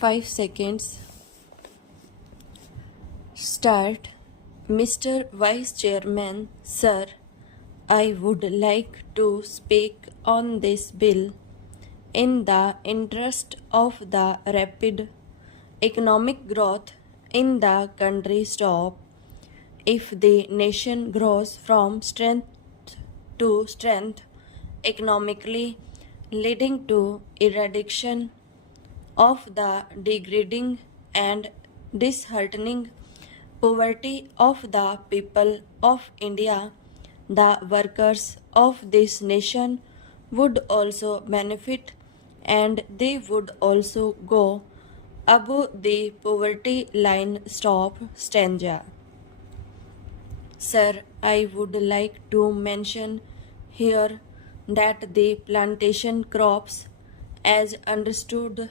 5 seconds. Start. Mr. Vice Chairman, sir, I would like to speak on this bill in the interest of the rapid economic growth in the country. Stop. If the nation grows from strength to strength economically, leading to eradication of the degrading and disheartening poverty of the people of India, the workers of this nation would also benefit and they would also go above the poverty line. Stop. Stanza. Sir, I would like to mention here that the plantation crops, as understood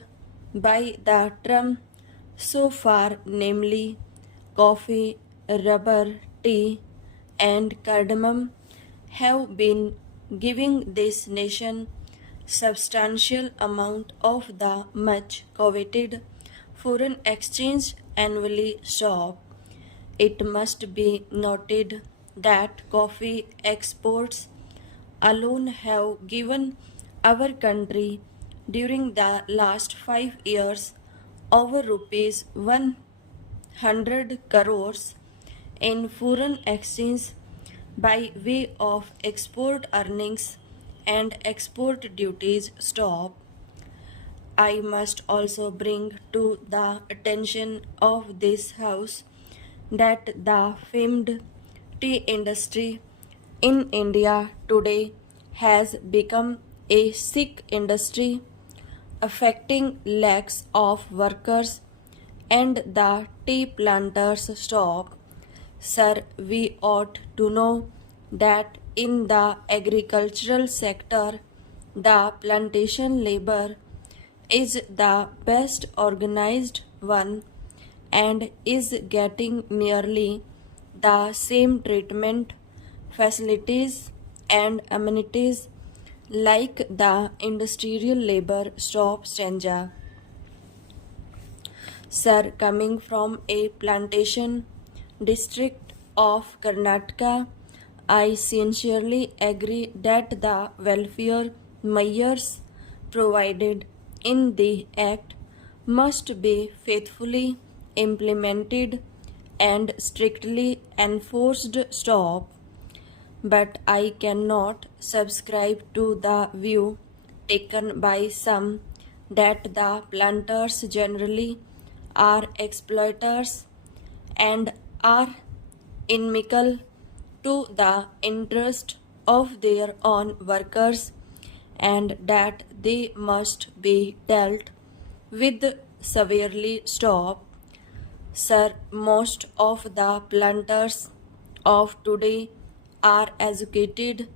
by the term so far, namely coffee, rubber, tea, and cardamom, have been giving this nation substantial amount of the much coveted foreign exchange annually. Stop. It must be noted that coffee exports alone have given our country during the last 5 years over rupees 100 crores in foreign exchange by way of export earnings and export duties. Stop. I must also bring to the attention of this House that the famed tea industry in India today has become a sick industry, affecting lakhs of workers and the tea planters. Stop. Sir, we ought to know that in the agricultural sector, the plantation labor is the best organized one and is getting nearly the same treatment, facilities, and amenities like the industrial labor. Stop. Stanza. Sir, coming from a plantation district of Karnataka, I sincerely agree that the welfare measures provided in the Act must be faithfully implemented and strictly enforced. Stop. But I cannot subscribe to the view taken by some that the planters generally are exploiters and are inimical to the interest of their own workers and that they must be dealt with severely. Stop. Sir, most of the planters of today are educated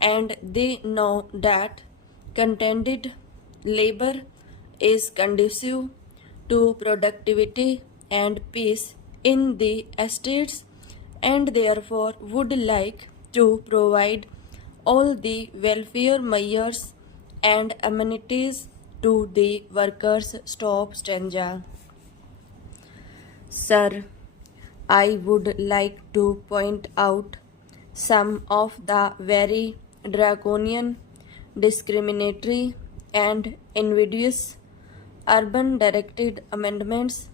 and they know that contented labor is conducive to productivity and peace in the estates and therefore would like to provide all the welfare measures and amenities to the workers. Stop. Stanza. Sir, I would like to point out some of the very draconian, discriminatory, and invidious urban directed amendments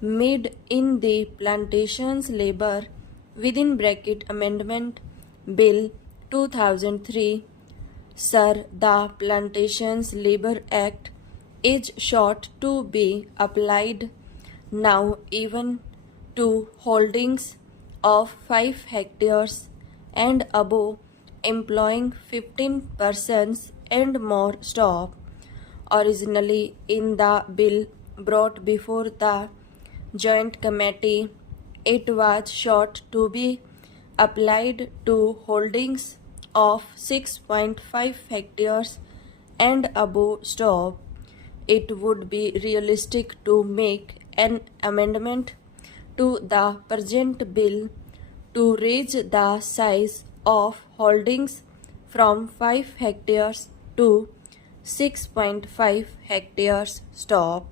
made in the Plantations Labor within bracket Amendment Bill 2003. Sir, the Plantations Labor Act is sought to be applied now even to holdings of 5 hectares and above employing 15 persons and more. Stop. Originally in the bill brought before the Joint Committee, it was sought to be applied to holdings of 6.5 hectares and above. Stop. It would be realistic to make an amendment to the present bill to raise the size of holdings from 5 hectares to 6.5 hectares. Stop.